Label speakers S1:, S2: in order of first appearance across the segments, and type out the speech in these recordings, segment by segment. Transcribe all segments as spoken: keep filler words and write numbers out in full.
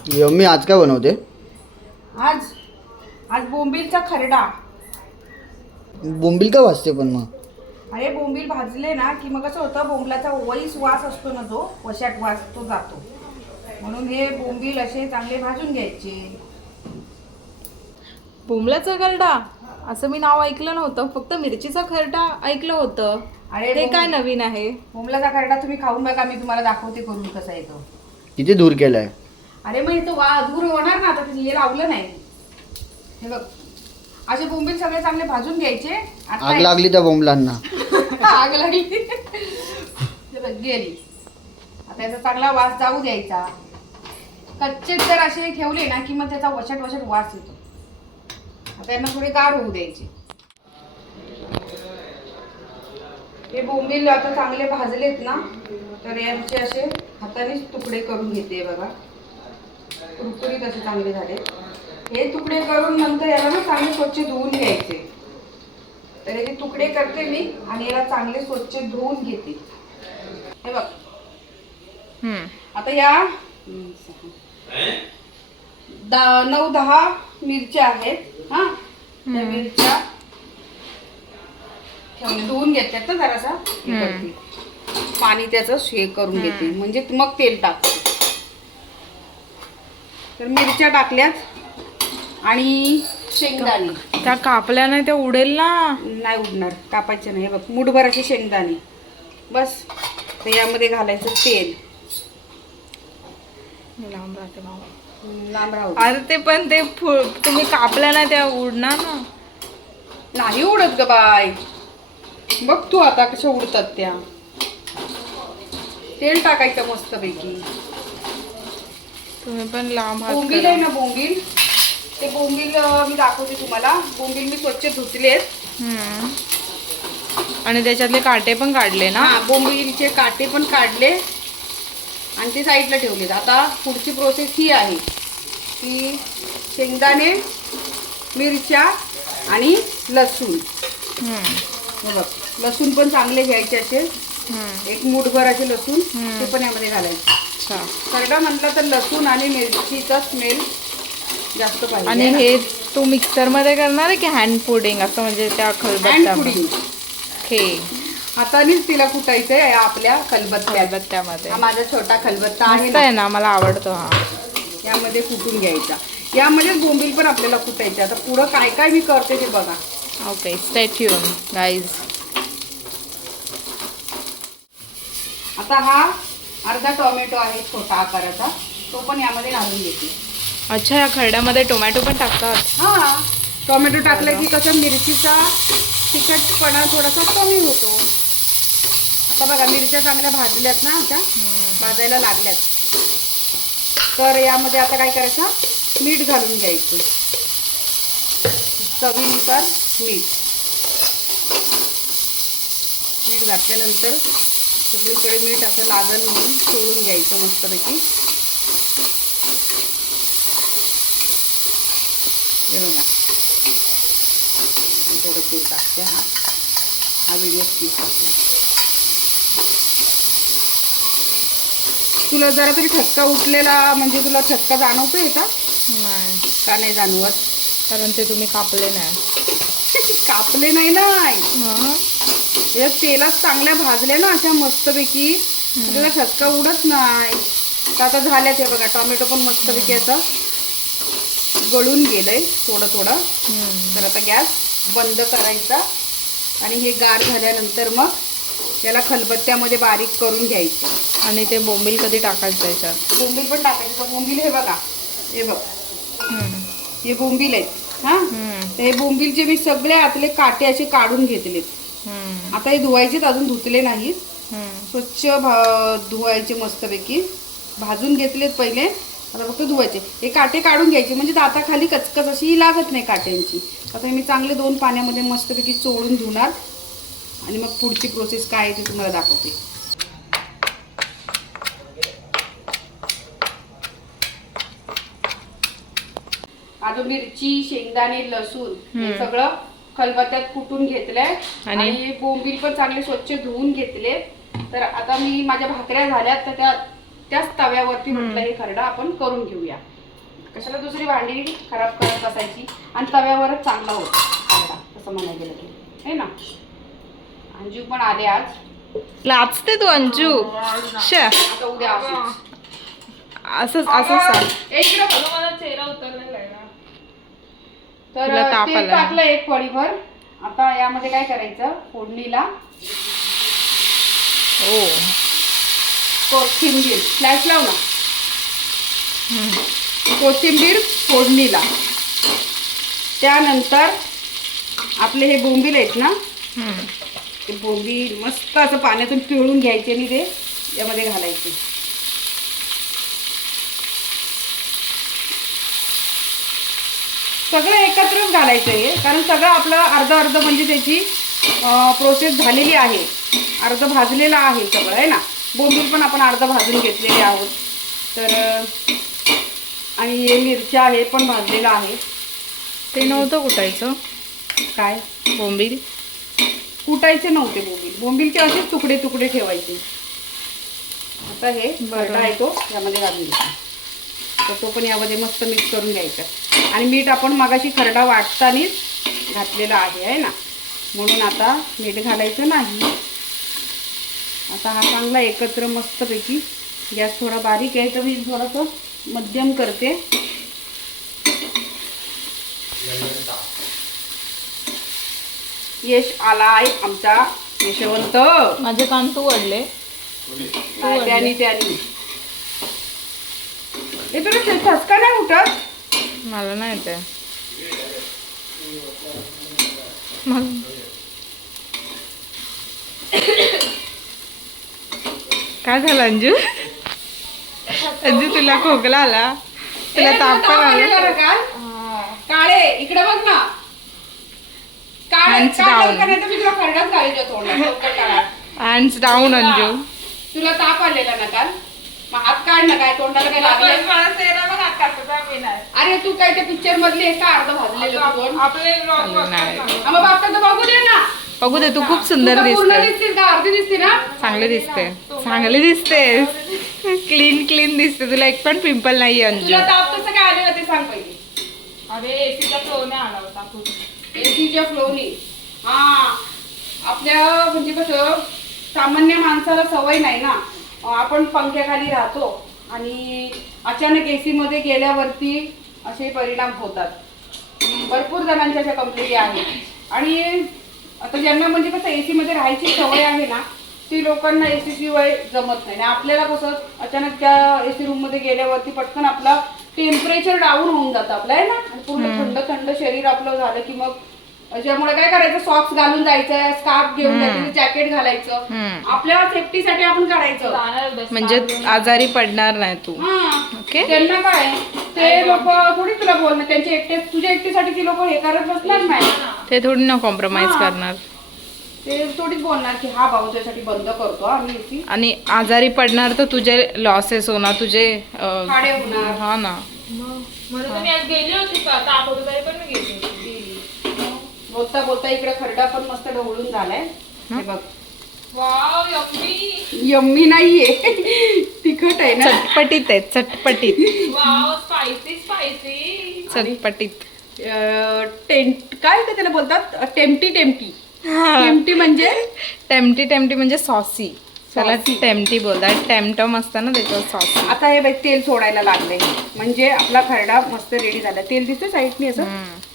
S1: Yummy आज काय बनवते?
S2: आज आज बोंबीलचा खरडा.
S1: बोंबील का भाजते पण मग?
S2: अरे बोंबील भाजले ना की मग कसं होतं, बोंबलाचा वैस वास असतो ना, जो वशाट वास तो जातो. म्हणून हे बोंबील असे चांगले भाजून घ्यायचे.
S3: बोंबलाचा खरडा असं मी नाव ऐकलं नव्हतं, फक्त मिरचीचा खरडा ऐकलं होतं.
S2: अरे
S3: ते काय
S2: बोंब-
S3: नवीन आहे?
S2: बोंबलाचा खरडा तुम्ही खाऊन बघा, मी तुम्हाला दाखवते करून कसा येतो.
S1: किती दूर केलाय?
S2: अरे मग इथं वा दूर होणार ना, आता हे लावलं नाही. हे बघ, असे बोंबील सगळे चांगले भाजून घ्यायचे. आता
S1: आग लागली त्या बोंबलांना.
S2: आग लागली. हे बघ गेली. आता याचा चांगला वास जाऊ द्यायचा. कच्चे जर असे ठेवले ना की मग त्याचा वशट वशट वास येतो. आता यांना थोडे गार होऊ द्यायचे. हे बोंबील आता चांगले भाजलेत ना, तर यांचे असे हातानेच तुकडे करून घेते बघा. कुरकुरीत असे चांगले झाले. हे तुकडे करून नंतर याला ना चांगले स्वच्छ धुवून घ्यायचे. तर याचे तुकडे करते मी आणि याला चांगले स्वच्छ धुवून घेते. हे बघ, आता या दा- नऊ दहा मिरच्या आहेत. हा, त्या मिरच्या ठेवले, धुवून घेतल्यात ना जरासा. हे करते. पाणी त्याचं शे करून घेते, म्हणजे मग तेल टाकते. तर मिरच्या टाकल्यात आणि शेंगदाणे.
S3: त्या कापल्या नाही त्या उडेल ना.
S2: नाही उडणार, कापायचे नाही. बघ, मुठभराचे शेंगदाणे बस. तर यामध्ये घालायचं तेल.
S3: लांब राहते बाबा.
S2: लांब राहू.
S3: अरे ते पण ते फु- तुम्ही कापल्या नाही त्या उडणार ना.
S2: नाही उडत ग बाय. बघ तू आता कशा उडतात त्या. तेल टाकायचं मस्त पैकी.
S3: तुम्ही पण लांब हात
S2: बोंबील
S3: करा.
S2: आहे ना, बोंबील, ते बोंबील अं, मी दाखवते तुम्हाला. बोंबील मी स्वच्छ धुतलेत.
S3: हम्म. आणि त्याच्यातले काटे पण काढले ना.
S2: हा, बोंबीलचे काटे पण काढले आणि ते साईडला ठेवलेत. आता पुढची प्रोसेस ही आहे की शेंगदाणे, मिरच्या आणि लसूण.
S3: हम्म.
S2: हे बघ, लसूण पण चांगले घ्यायचे असे.
S3: हम्म.
S2: एक मूठभर असे लसूण
S3: हम्म.
S2: ते पण यामध्ये घालायचे.
S3: अच्छा.
S2: खरडा म्हटलं तर लसूण आणि मिरचीचा स्मेल जास्त पाहिजे.
S3: आणि हे तू मिक्सर मध्ये करणार आहे की हँड पुडिंग असं, म्हणजे त्या
S2: हँड
S3: खलबत्त्यामध्ये?
S2: पुडिंग.
S3: ओके.
S2: हातानेच तिला कुटायचंय या आपल्या खलबत्त्यात.
S3: खलबत्त्यामध्ये
S2: हा माझा छोटा खलबत्ता आहे
S3: मस्त
S2: ना,
S3: आहे ना, मला आवडतो हा.
S2: यामध्ये कुटून घ्यायचा. यामध्येच बोंबील पण आपल्याला कुटायचे. आता पुढं काय काय मी करते ते बघा.
S3: Okay, stay tuned guys.
S2: आता हा अर्धा टोमॅटो आहे छोटा आकाराचा, तो पण यामध्ये घालून घेते.
S3: अच्छा, या खरड्यामध्ये टोमॅटो पण टाकतात?
S2: हा, टोमॅटो टाकला की कसं मिरचीचा तिखटपणा थोडासा कमी होतो. आता बघा, मिरच्या चांगल्या भाजल्यात ना, आता भाजायला लागल्यात. तर यामध्ये आता काय करायचं, मीठ घालून घ्यायचं. चवीनुसार मीठ. मीठ घातल्यानंतर सगळीकडे मीठ असं लागल म्हणून सोडून घ्यायचं मस्तपैकी. हे बघा, थोडं तेल टाकते. हा हा व्हिडिओ स्किप करते. तुला जरा तरी ठसका उठलेला, म्हणजे तुला ठसका जाणवतोय का?
S3: नाही,
S2: का नाही जाणवत?
S3: कारण ते तुम्ही कापले नाही.
S2: कापले नाही नाही
S3: हा.
S2: या तेलात चांगल्या भाजल्या ना अशा मस्तपैकी, त्याला ठसका उडत नाही. तर आता झाल्याच आहे बघा, टोमॅटो पण मस्तपैकी असं गळून गेलंय थोडं थोडं.
S3: हम्म.
S2: तर आता गॅस बंद करायचा आणि हे गार झाल्यानंतर मग याला खलबत्त्यामध्ये बारीक करून घ्यायचं.
S3: आणि ते बोंबील कधी टाकायचं त्याच्यात?
S2: बोंबील पण टाकायचं. तर बोंबील हे बघा, हे बघ,
S3: हम्म.
S2: हे बोंबील आहेत. हा,
S3: हम्म.
S2: तर हे बोंबीलचे मी सगळे आतले काटे असे काढून घेतलेत.
S3: हम्म.
S2: आता हे धुवायचेत, अजून धुतले नाहीत.
S3: हम्म.
S2: स्वच्छ भा धुवायचे मस्तपैकी. भाजून घेतलेत पहिले, आता फक्त धुवायचे. हे काटे काढून घ्यायचे, म्हणजे दाताखाली कचकच अशी लागत नाही काट्यांची. आता मी चांगले दोन पाण्यामध्ये मस्तपैकी चोळून धुणार आणि मग पुढची प्रोसेस काय आहे ते तुम्हाला दाखवते. आता मिरची, शेंगदाणे, लसूण हे सगळं खलबत्त्यात कुटून घेतलंय
S3: आणि
S2: आणि बोंबील पण चांगले स्वच्छ धुवून घेतले. तर आता मी माझ्या भाकऱ्या झाल्यात, तर त्या त्याच तव्यावरती म्हटलं हे खरडा आपण करून घेऊया. कशाला दुसरी भांडी खराब करत बसायची आणि तव्यावरच चांगला होतो खरडा, तसं म्हणायला गेलं की आहे ना. अंजू पण आले आज.
S3: लाचते तू अंजू. श
S2: आता उद्या असंच.
S3: असंच असंच सांग.
S2: एक किलो
S3: मला चेहरा उतरलेला आहे ना.
S2: तर
S3: तुला ताप
S2: तेल
S3: आला.
S2: टाकलं एक पळीभर. आता यामध्ये काय करायचं, फोडणीला
S3: ओ
S2: कोथिंबीर, फ्लॅश लाव ना.
S3: हम्म.
S2: कोथिंबीर फोडणीला. त्यानंतर आपले हे बोंबील आहेत ना,
S3: हम्म.
S2: ते बोंबील मस्त असं पाण्यातून पिळून घ्यायचे आणि ते यामध्ये घालायचे. सगळं एकत्रच घालायचं आहे, कारण सगळं आपलं अर्ध अर्ध म्हणजे त्याची प्रोसेस झालेली आहे. अर्ध भाजलेलं आहे सगळं आहे ना. बोंबील पण आपण अर्ध भाजून घेतलेले आहोत. तर आणि हे मिरच्या आहे पण भाजलेलं आहे.
S3: ते नव्हतं कुटायचं
S2: काय
S3: बोंबील.
S2: कुटायचे नव्हते बोंबील. बोंबीलचे असेच तुकडे तुकडे ठेवायचे. आता हे खरडा आहे तो यामध्ये घालून घ्यायचा. तर तो पण यामध्ये मस्त मिक्स करून घ्यायचा. आणि मीठ आपण मगाशी खरडा वाटतानाच घातलेला आहे आहे ना, म्हणून आता मीठ घालायचं नाही. आता हा चांगला एकत्र मस्तपैकी. गॅस थोडा बारीक आहे तर मी थोडंसं मध्यम करते. यश आलाय आमचा यशवंत.
S3: माझे कान तू वडले.
S2: नाही, त्यानी त्यानी हे तुला ठसका नाही उठत?
S3: मला नाही ते. मला काय झालं अंजू? अंजू तुला खोकला आला, तुला ताप पण आला.
S2: काळे इकडे बघ ना. काळे
S3: Hands
S2: काय
S3: down.
S2: करणार तर मी तुला खरडाच घालायचं तोंडात. लवकर काढा.
S3: Hands down Anju.
S2: तुला ताप आलेला ना काल, मग हात काढ ना. काय तोंडाला काय लागलं? अरे तू काय त्या पिक्चर मधली आहे का अर्ध भाजलेलं तोंड?
S3: नाही.
S2: हा, मग बाप्पा तर बघू दे ना.
S3: बघू दे, तू खूप
S2: तू
S3: सुंदर
S2: तर पूर्ण
S3: दिसते.
S2: दिसतील का अर्धी दिसते ना?
S3: चांगली दिसते, चांगली दिसते. क्लीन क्लीन दिसते. तुला एक पण पिंपल नाही अंजू.
S2: तुला ताप कसं काय आलेला ते सांग पहिले.
S3: अरे एसीचा फ्लोने आला होता.
S2: एसीच्या फ्लोनी. हा, आपल्या म्हणजे कसं सामान्य माणसाला सवय नाही ना. आपण पंख्याखाली राहतो आणि अचानक एसी मध्ये गेल्यावरती असे परिणाम होतात. भरपूर जणांच्या अशा कंप्लेंटी आहेत. आणि आता ज्यांना म्हणजे कसं एसी मध्ये राहायची सवय आहे ना, ती लोकांना एसी शिवाय जमत नाही. आपल्याला कसं अचानक त्या एसी रूम मध्ये गेल्यावरती पटकन आपला टेम्परेचर डाऊन होऊन जातं आपलं आहे ना, आणि पूर्ण थंड थंड शरीर आपलं झालं की मग त्याच्यामुळे काय करायचं, सॉक्स घालून जायचं, स्कार्फ घेऊन जायचं, जॅकेट घालायचं. आपल्या सेफ्टीसाठी आपण काढायचं,
S3: म्हणजे आजारी पडणार नाही तू.
S2: ओके. त्यांना काय ते लोक थोडी तुला बोलणार, त्यांच्या एकटे तुझ्या एकटीसाठी ती लोक हे करत बसणार नाही.
S3: ते थोडी ना कॉम्प्रोमाइज करणार.
S2: ते थोडीच बोलणार की हा भाऊ तुझ्यासाठी बंद करतो आम्ही एसी.
S3: आणि आजारी पडणार तर तुझे लॉसेस होणार, तुझे
S2: खाडे होणार.
S3: हा ना.
S4: म्हणून मी आज गेली होती का ताप होतो तरी पण मी गेली होती.
S2: बोलता बोलता इकडे खरडा पण मस्त ढवळून झालाय. हे बघ.
S4: Wow yummy.
S2: यम्मी नाहीये, तिखट आहे ना.
S3: चटपटीत आहे, चटपटीत.
S4: Wow spicy spicy.
S3: चटपटीत.
S2: टेंट काय ते त्याला बोलतात, टेम्पटी टेम्पटी. टेम्पटी म्हणजे
S3: टेम्पटी टेम्पटी म्हणजे सॉसी. त्याला
S2: Saucy.
S3: टेम्पटी बोलतात. टेमटम असतं ना त्याच्यावर सॉसी.
S2: आता हे बघ तेल सोडायला लागलंय, म्हणजे आपला खरडा मस्त रेडी झाला. तेल दिसतं साईडनी असं,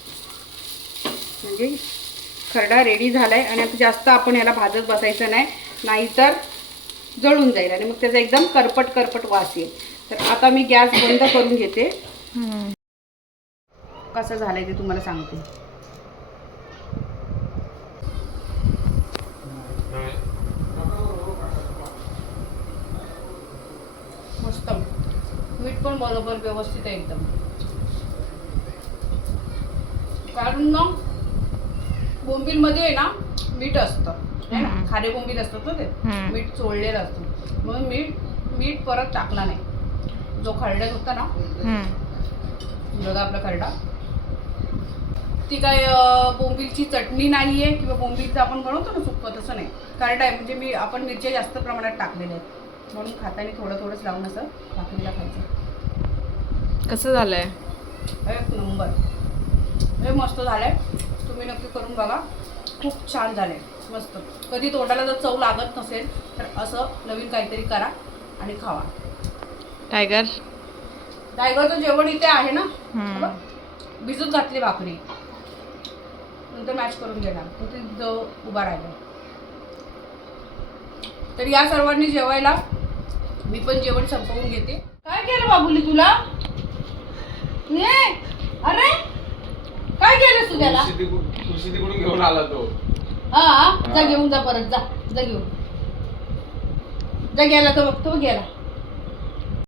S2: म्हणजे खरडा रेडी झालाय. आणि आता जास्त आपण याला भाजत बसायचं नाही, नाहीतर जळून जाईल आणि मग त्याचा एकदम करपट करपट वास येईल. तर आता मी गॅस बंद करून घेते. कसं झालंय ते तुम्हाला सांगते. मस्त मीठ पण बरोबर व्यवस्थित आहे एकदम. कारण ना बोंबील मध्ये आहे ना मीठ असतं, है ना, खारे बोंबील असतात ना, ते मीठ चोळलेलं असतं. म्हणून मीठ मीठ परत टाकला नाही. जो खरड्यात होता ना, बघा आपला खरडा, ती काय बोंबीलची चटणी नाहीये किंवा बोंबीलचं आपण बनवतो ना सुक्क, तसं नाही. खरडा आहे म्हणजे मी आपण मिरच्या जास्त प्रमाणात टाकलेल्या आहेत, म्हणून खाताना थोडं थोडंच लावून असं भाकरीला खायचं.
S3: कसं झालंय?
S2: एक नंबर हे मस्त झालंय. तुम्ही नक्की करून बघा, खूप छान झालंय, मस्त. कधी तोंडाला जर चव लागत नसेल तर असं नवीन काहीतरी करा आणि खावा.
S3: टायगर
S2: टायगरचं जेवण इथे आहे ना,
S3: हम्म.
S2: बघ. भिजत घातली भाकरी, नंतर मॅच करून देणार, तो तिथं उभा राहिला. तर या सर्वांनी जेवायला, मी पण जेवण संपवून घेते. काय केलं बाबुली तुला? ये अरे काय केलं तू त्याला?
S5: तुळशी तिकडून घेऊन आला तो.
S2: हा जा घेऊन जा, परत जा जा घेऊन जा. गेला तो बघतो, गेला.